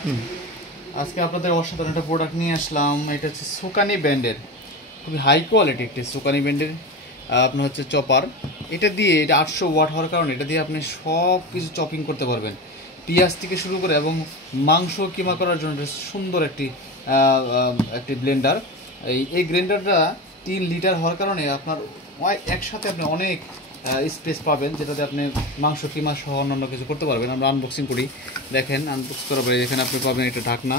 আজকে আপনাদের অসাধারণ একটা প্রোডাক্ট নিয়ে আসলাম। এটা হচ্ছে সুকানি ব্র্যান্ডের, খুবই হাই কোয়ালিটি একটি সুকানি ব্র্যান্ডের আপনার হচ্ছে চপার। এটা দিয়ে, এটা 800 ওয়াট হওয়ার কারণে এটা দিয়ে আপনি সব কিছু চপিং করতে পারবেন, পেঁয়াজ থেকে শুরু করে, এবং মাংস কিমা করার জন্য সুন্দর একটি একটি ব্লেন্ডার। এই গ্রাইন্ডারটা 3 লিটার হওয়ার কারণে আপনার একসাথে আপনি অনেক স্পেস পাবেন, যেটাতে আপনি মাংস কিমা সহ অন্যান্য কিছু করতে পারবেন। আমরা আনবক্সিং করি, দেখেন আনবক্স করার পরে এখানে আপনি পাবেন একটা ঢাকনা,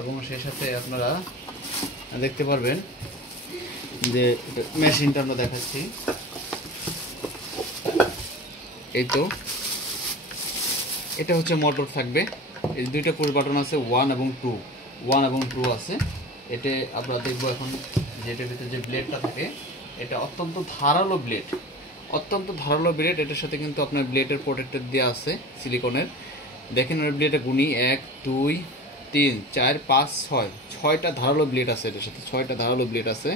এবং সেই সাথে আপনারা দেখতে পারবেন যে মেশিনটা আমরা দেখাচ্ছি। এই তো এটা হচ্ছে মোটর থাকবে, এই দুইটা পুশ বাটন আছে, 1 এবং 2 আছে। এটা আমরা দেখবো এখন যেটার ভিতরে যে ব্লেডটা থাকে, এটা অত্যন্ত ধারালো ব্লেড, এটার সাথে কিন্তু আপনার ব্লেডের প্রোটেক্টর দেওয়া আছে সিলিকনের। দেখেন ওই ব্লেডের গুণী 1 2 3 4 5 6, 6টা ধারালো ব্লেড আছে, এটার সাথে 6টা ধারালো ব্লেড আছে।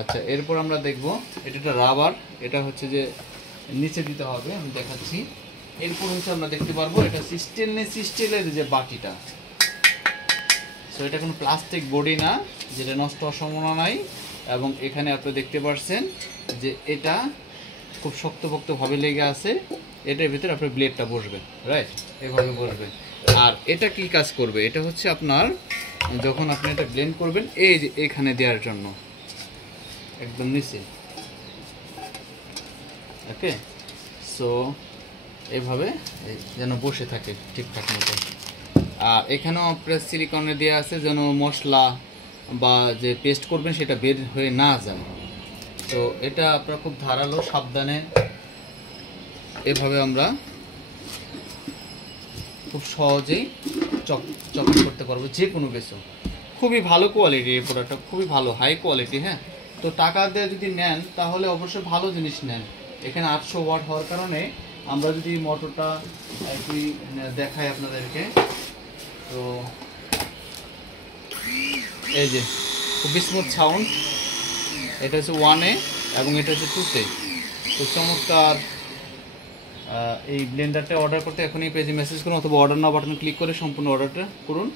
আচ্ছা, এরপর আমরা দেখব এটা একটা রাবার, এটা হচ্ছে যে নিচে দিতে হবে, আমি দেখাচ্ছি। এরপর হচ্ছে আমরা দেখতে পারবো এটা স্টেনলেস স্টিলের যে বাটিটা, সো এটা কোনো প্লাস্টিক বডি না, যেটা নষ্ট হওয়ার সম্ভাবনা নাই। এবং এখানে আপনি দেখতে পাচ্ছেন যে এটা খুব শক্তপোক্তভাবে লেগে আছে, এটার ভিতরে আপনার ব্লেডটা বসবে, রাইট, এভাবে বসবে। আর এটা কি কাজ করবে, এটা হচ্ছে আপনার যখন আপনি এটা ব্লেন্ড করবেন, এই যে এখানে দেওয়ার জন্য একদম নিচে, ওকে। সো এইভাবে যেন বসে থাকে ঠিকঠাক মতো। আর এখানেও আপনার সিলিকনে দেওয়া আছে যেন মশলা বা যে পেস্ট করবেন সেটা বের হয়ে না যায়। তো এটা আপনারা খুব ধারালো, সাবধানে এভাবে আমরা খুব সহজেই চপ করতে পারবো যে কোনো কিছু। খুবই ভালো কোয়ালিটি এই প্রোডাক্টটা, খুবই ভালো, হাই কোয়ালিটি। হ্যাঁ, তো টাকা দিয়ে যদি নেন তাহলে অবশ্যই ভালো জিনিস নেন। এখানে 800 ওয়াট হওয়ার কারণে আমরা যদি মোটরটা একটু দেখাই আপনাদেরকে, তো এই যে খুবই স্মুথ সাউন্ড। এটা হচ্ছে 1-এ এবং এটা হচ্ছে 2-তে। তো চমৎকার। এই ব্লেন্ডারটা অর্ডার করতে এখনই পেজে মেসেজ করুন, অথবা অর্ডার নাও বাটন ক্লিক করে সম্পূর্ণ অর্ডারটা করুন।